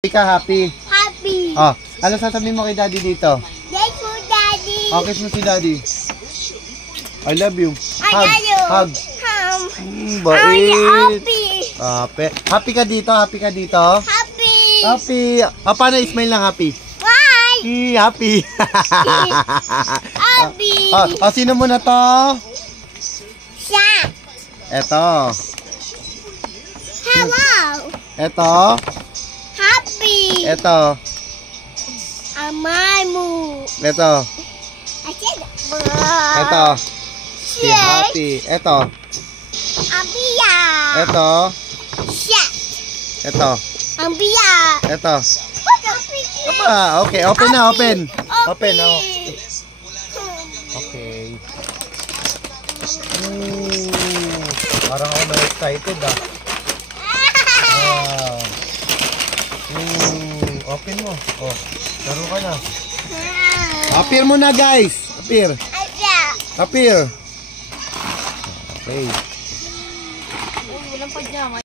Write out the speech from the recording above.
Happy ka, happy? Happy. Oh, ano sasabihin mo kay daddy dito? Thank you, Daddy. Oh, kiss mo si daddy. I love you. I love you. Hug. I'm Bait. happy. Happy ka dito? Happy ka dito? Happy. Happy. Oh, paano smile lang happy? Bye. Happy. Happy. Sino mo na to? Siya. Eto. Hello. Eto. Happy. Eto. Amamu. Eto. Eto. Si Siya. happy. Eto. Abia. Eto. Siya. Eto. Abia. Eto. Okay, open na, open. Open, oh. Okay. Parang ako na-excited, ah. Open mo. Oh, laro ka na. Appear mo na, guys. Appear. Appear. Okay. Walang pajama.